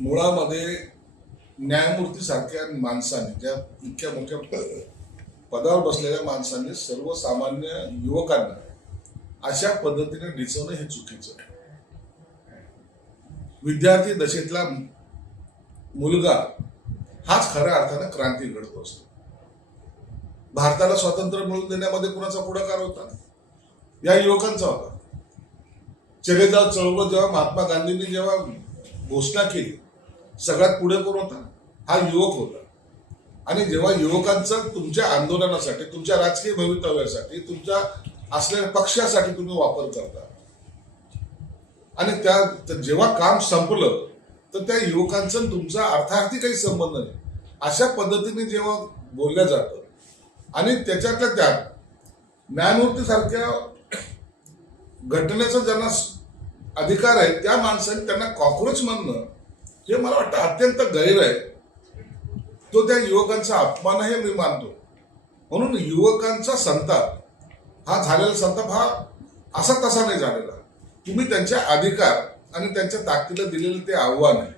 मुळामध्ये न्यायमूर्ती सारख्या माणसाने, त्या इतक्या मोठ्या पदावर बसलेल्या माणसांनी सर्वसामान्य युवकांना अशा पद्धतीने डिसवणं हे चुकीचं आहे. विद्यार्थी दशेतला मुलगा हाच खऱ्या अर्थाने क्रांती घडतो असतो. भारताला स्वातंत्र्य मिळवून देण्यामध्ये कुणाचा पुढाकार होता? या युवकांचा होता. चलेजाव चळवळ जेव्हा महात्मा गांधींनी जेव्हा घोषणा केली, सगळ्यात पुढे कोण होता? हा युवक होता. आणि जेव्हा युवकांचं तुमच्या आंदोलनासाठी, तुमच्या राजकीय भवितव्यासाठी, तुमच्या असलेल्या पक्षासाठी तुम्ही वापर करता आणि त्या जेव्हा काम संपलं तर त्या युवकांचं तुमचा अर्थार्थी काही संबंध नाही अशा पद्धतीने जेव्हा बोलल्या जातं आणि त्याच्यातल्या त्यात न्यायमूर्ती सारख्या घटनेचा ज्यांना अधिकार आहे त्या माणसाने त्यांना कॉक्रोच म्हणणं हे मला वाटतं अत्यंत गैर आहे. तो त्या युवकांचा अपमान आहे मी मानतो. म्हणून युवकांचा संताप हा झालेला संताप हा असा तसा नाही झालेला. तुम्ही त्यांच्या अधिकार आणि त्यांच्या ताकदीला दिलेलं ते आव्हान आहे.